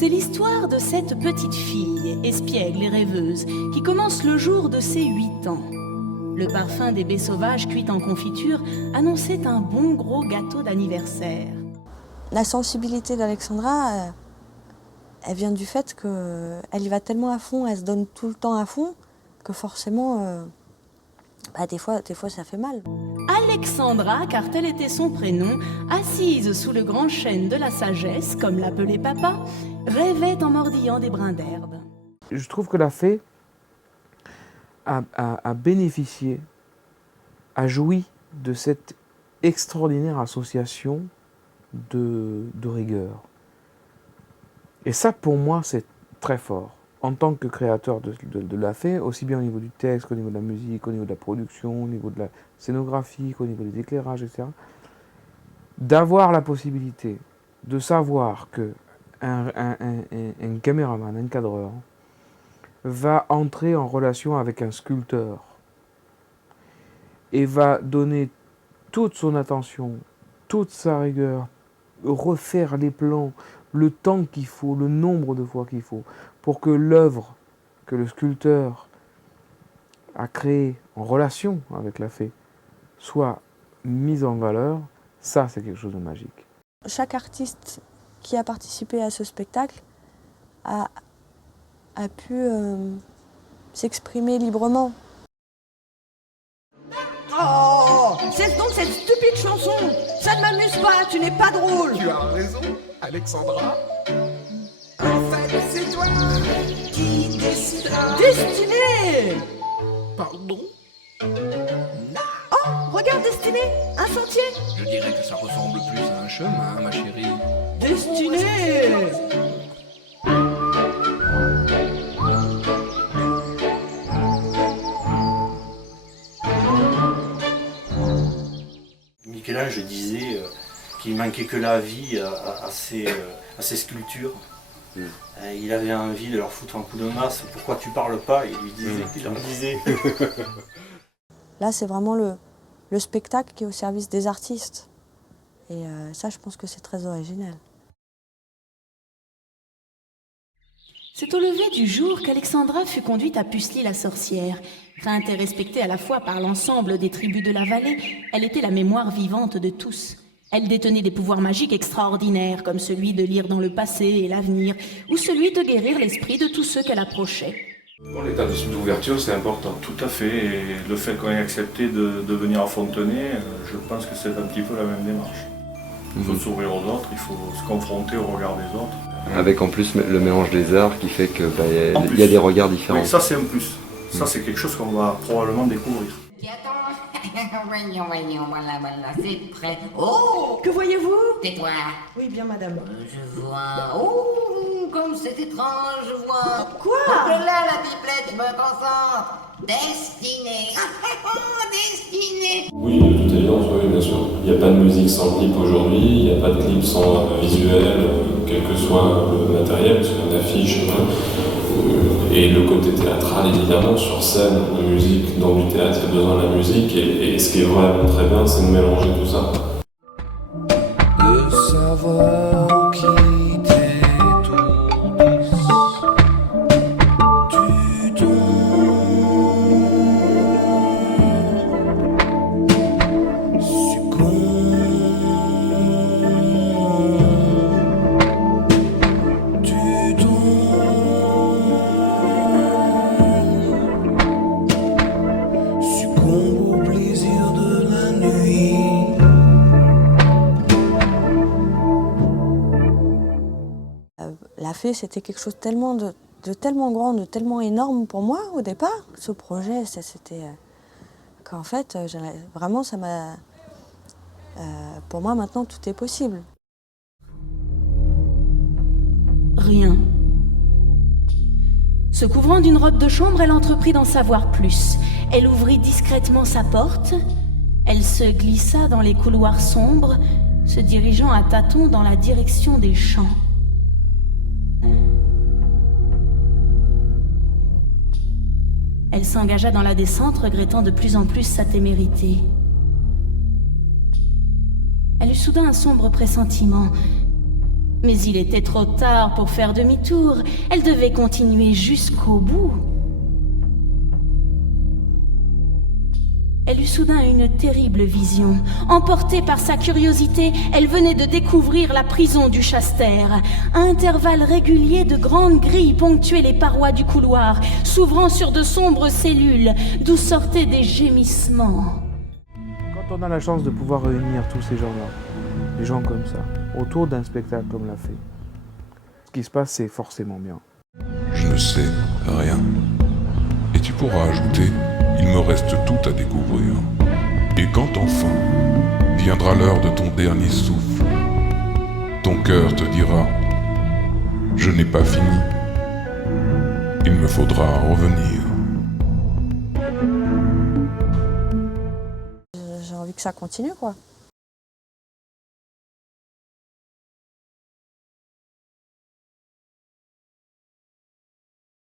C'est l'histoire de cette petite fille, espiègle et rêveuse, qui commence le jour de ses 8 ans. Le parfum des baies sauvages cuites en confiture annonçait un bon gros gâteau d'anniversaire. La sensibilité d'Alexandra, elle vient du fait qu'elle y va tellement à fond, elle se donne tout le temps à fond, que forcément, des fois ça fait mal. Alexandra, car tel était son prénom, assise sous le grand chêne de la sagesse, comme l'appelait papa, rêvait en mordillant des brins d'herbe. Je trouve que la fée a bénéficié, a joui de cette extraordinaire association de rigueur. Et ça, pour moi, c'est très fort. En tant que créateur de la fée, aussi bien au niveau du texte qu'au niveau de la musique, au niveau de la production, au niveau de la scénographie, au niveau des éclairages, etc., d'avoir la possibilité de savoir que un caméraman, un cadreur, va entrer en relation avec un sculpteur et va donner toute son attention, toute sa rigueur, refaire les plans, le temps qu'il faut, le nombre de fois qu'il faut, pour que l'œuvre que le sculpteur a créée en relation avec la fée soit mise en valeur, ça c'est quelque chose de magique. Chaque artiste qui a participé à ce spectacle a pu s'exprimer librement. Oh, cesse donc cette stupide chanson. Ça ne m'amuse pas, tu n'es pas drôle. Tu as raison, Alexandra. En fait, c'est toi qui décidera. Destinée. Pardon? Oh, regarde Destinée, un sentier. Je dirais que ça ressemble plus à un chemin, ma chérie. Destinée. Michel-Ange disait qu'il manquait que la vie à ces sculptures. Il avait envie de leur foutre un coup de masse. Pourquoi tu parles pas? Il lui disait, il leur disait. Là, c'est vraiment le spectacle qui est au service des artistes. Et ça, je pense que c'est très original. C'est au lever du jour qu'Alexandra fut conduite à Pucelie la sorcière. Crainte et respectée à la fois par l'ensemble des tribus de la vallée, elle était la mémoire vivante de tous. Elle détenait des pouvoirs magiques extraordinaires, comme celui de lire dans le passé et l'avenir, ou celui de guérir l'esprit de tous ceux qu'elle approchait. Bon, l'état d'ouverture, c'est important. Tout à fait. Et le fait qu'on ait accepté de venir à Fontenay, je pense que c'est un petit peu la même démarche. Il faut s'ouvrir aux autres, il faut se confronter au regard des autres. Avec en plus le mélange des arts qui fait qu'il y a des regards différents. Oui, ça c'est un plus. Ça c'est quelque chose qu'on va probablement découvrir. Voyons, voilà, c'est prêt. Oh! Que voyez-vous? Tais-toi. Oui, bien madame. Je vois. Oh, comme c'est étrange, je vois. Quoi? Que là, la pipelette, je me concentre. Destinée. Destinée. Oui, de toute évidence, oui, bien sûr. Il n'y a pas de musique sans clip aujourd'hui, il n'y a pas de clip sans visuel, quel que soit le matériel, sur une affiche. Et le côté théâtral, évidemment, sur scène, de musique, dans du théâtre, il y a besoin de la musique. Et ce qui est vraiment très bien, c'est de mélanger tout ça. De savoir qui t'es tout douce. Tu succombe au plaisir de la nuit. La fée, c'était quelque chose tellement de tellement grand, de tellement énorme pour moi au départ. Ce projet, c'était qu'en fait, vraiment, ça m'a... pour moi, maintenant, tout est possible. Rien. Se couvrant d'une robe de chambre, elle entreprit d'en savoir plus. Elle ouvrit discrètement sa porte. Elle se glissa dans les couloirs sombres, se dirigeant à tâtons dans la direction des champs. Elle s'engagea dans la descente, regrettant de plus en plus sa témérité. Elle eut soudain un sombre pressentiment. Mais il était trop tard pour faire demi-tour. Elle devait continuer jusqu'au bout. Elle eut soudain une terrible vision. Emportée par sa curiosité, elle venait de découvrir la prison du Chaster. À intervalles réguliers, de grandes grilles ponctuaient les parois du couloir, s'ouvrant sur de sombres cellules, d'où sortaient des gémissements. Quand on a la chance de pouvoir réunir tous ces gens-là, des gens comme ça, autour d'un spectacle comme La Fée, ce qui se passe, c'est forcément bien. Je ne sais rien. Et tu pourras ajouter, il me reste tout à découvrir. Et quand enfin viendra l'heure de ton dernier souffle, ton cœur te dira, je n'ai pas fini. Il me faudra revenir. J'ai envie que ça continue, quoi.